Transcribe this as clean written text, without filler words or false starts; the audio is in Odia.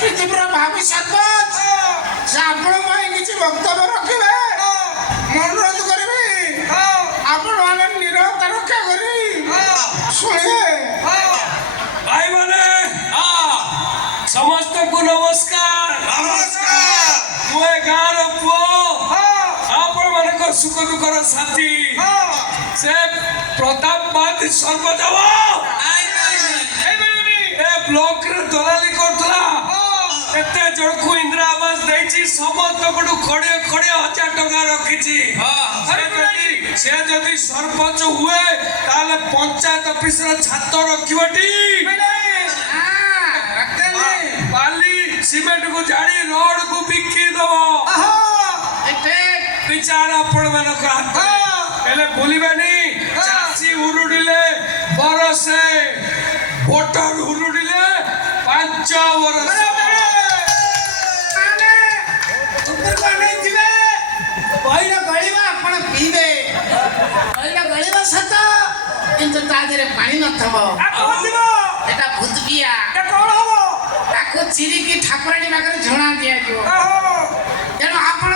ପୃଥିବୀର ଭାବି ସରପଞ୍ଚ ସେ ଆପଣଙ୍କ ପାଇଁ କିଛି ବକ୍ତବ୍ୟ ରଖିବେ ଅନୁରୋଧ କରିବି ଆପଣମାନେ ନିରବତା ରକ୍ଷା କରି ଶୁଣିବେ। ଭାଇମାନେ ସମସ୍ତଙ୍କୁ ନମସ୍କାର। ମୁଁ ଏ ଗାଁର ପୁଅ ଆପଣମାନଙ୍କ ସୁଖ ଦୁଃଖର ସାଥୀ ସେ ପ୍ରତାପ ମହାନ୍ତି ସରପଞ୍ଚ ହବ। ଏ ବ୍ଲକରେ ଦଲାଲି କରୁଥିଲା କେତେ ଜଣକୁ ଇନ୍ଦିରା ଆବାସ ଦେଇଛି ସମସ୍ତଙ୍କଠୁ କୋଡ଼ିଏ ହଜାର ଟଙ୍କା ରଖିଛି। ସେ ଯଦି ସରପଞ୍ଚ ହୁଏ ତାହେଲେ ପଞ୍ଚାୟତ ଅଫିସର ଛାତ ରଖିବଟି ବାଲି ସିମେଣ୍ଟକୁ ଜାଣି ରୋଡକୁ ବିକି ଦବ। ବିଚାର ଆପଣମାନଙ୍କ ହାତ ହେଲେ ଭୁଲିବେନି ଚାଷୀ ଉରୁଡ଼ିଲେ ବରଷେ ଭୋଟର ଉରୁଡ଼ିଲେ 5 ବର୍ଷ। ପଇଡ଼ ଗଳିବା ଆପଣ ପିଇବେ ପଇଡ଼ ଗଳିବା ସତ କିନ୍ତୁ ତା ଦେହରେ ପାଣି ନଥିବ ଏଟା ଭୁତକିଆ ତାକୁ ଚିରିକି ଠାକୁରାଣୀ ପାଖରେ ଝୁଣା ଦିଆଯିବ। ତେଣୁ ଆପଣ